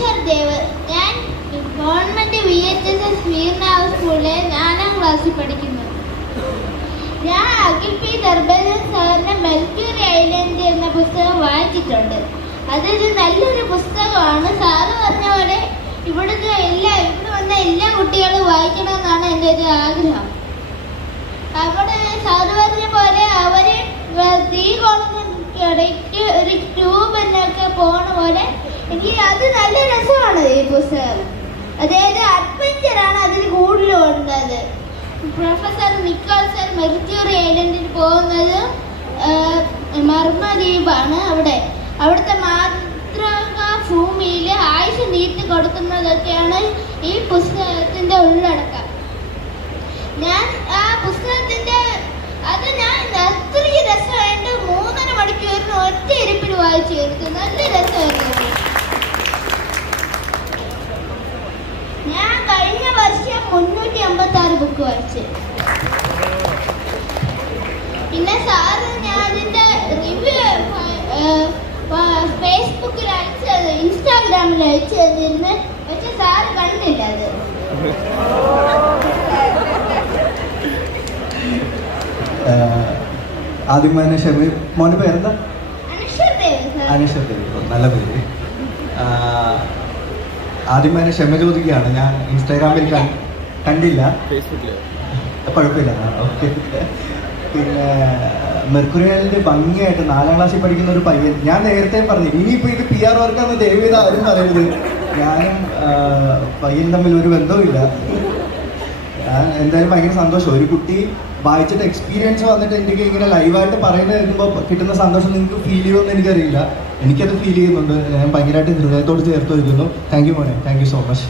അനശ്വർ ദേവ്. ഞാൻ government VHSS വീർനാവ് സ്കൂളിലെ 4ാം ക്ലാസ്സിൽ പഠിക്കുന്നു. ഞാൻ അഖിൽ പി ദർബേജൻ സാറിന്റെ മെർക്യൂറി ഐലൻഡ് എന്ന പുസ്തകം വായിച്ചിട്ടുണ്ട്. അതൊരു നല്ലൊരു പുസ്തകമാണ്. സാറ് പറഞ്ഞ പോലെ ഇവിടെ വന്ന എല്ലാ കുട്ടികളും വായിക്കണമെന്നാണ് എൻ്റെ ഒരു ആഗ്രഹം. അവിടെ സാറ് പറഞ്ഞ പോലെ അവര് തീകോളത്തിനിടയ്ക്ക് ഒരു ട്യൂബ് എന്നൊക്കെ പോണ പോലെ എനിക്ക് അത് നല്ല രസമാണ് ഈ പുസ്തകം. അതായത് അഡ്വഞ്ചറാണ് അതിൽ കൂടുതലും ഉള്ളത്. പ്രൊഫസർ നിക്കോൾ സർ മെർക്യൂറി ഐലൻഡിൽ പോകുന്നത് മർമ്മദ്വീപാണ്. അവിടുത്തെ മാതൃക ഭൂമിയിൽ ആയുഷ് നീട്ടി കൊടുക്കുന്നതൊക്കെയാണ് ഈ പുസ്തകത്തിന്റെ ഉള്ളടക്കം. ഞാൻ ആ പുസ്തകത്തിന്റെ ഞാൻ അത്രയും രസമായിട്ട് 3.5 മണിക്കൂറിന് ഒറ്റ ഇരിപ്പിൽ വായിച്ചു തീർത്തു. നല്ല രസമായിരുന്നു. ഞാൻ കഴിഞ്ഞ വർഷം 356 ബുക്ക് വായിച്ചു. പിന്നെ സാറ് ഞാൻ അതിന്റെ റിവ്യൂ ഫേസ്ബുക്കിൽ അയച്ചത്, ഇൻസ്റ്റാഗ്രാമിൽ അയച്ചു തന്നിരുന്നു. പക്ഷെ സാറ് കണ്ടില്ല അത്. ആദ്യം തന്നെ മോന്റെ പേരെന്താ? അനശ്വർ ദേവ്. നല്ല പേര്. ആദ്യം തന്നെ ക്ഷമ ചോദിക്കുകയാണ്. ഞാൻ ഇൻസ്റ്റാഗ്രാമിൽ കണ്ടില്ല, കുഴപ്പമില്ല. ഓക്കെ. പിന്നെ മെർക്കുറി ഐലൻഡ് ഭംഗിയായിട്ട് 4ാം ക്ലാസ്സിൽ പഠിക്കുന്ന ഒരു പയ്യൻ. ഞാൻ നേരത്തെ പറഞ്ഞു ഇനിയിപ്പോൾ ഇത് PR വർക്കാന്ന് ദയവ് ചെയ്ത് ആരും പറയരുത്. ഞാനും പയ്യനും തമ്മിൽ ഒരു ബന്ധവുമില്ല. എന്തായാലും ഭയങ്കര സന്തോഷം. ഒരു കുട്ടി വായിച്ചിട്ട് എക്സ്പീരിയൻസ് വന്നിട്ട് എനിക്ക് ഇങ്ങനെ ലൈവായിട്ട് പറയുന്നത് കേൾക്കുമ്പോൾ കിട്ടുന്ന സന്തോഷം നിങ്ങൾക്ക് ഫീൽ ചെയ്യുമെന്ന് എനിക്കറിയില്ല. എനിക്കത് ഫീൽ ചെയ്യുന്നുണ്ട്. ഞാൻ ഭയങ്കരമായിട്ട് ഹൃദയത്തോട് ചേർത്ത് വയ്ക്കുന്നു. താങ്ക് യു മോനെ. Thank you so much.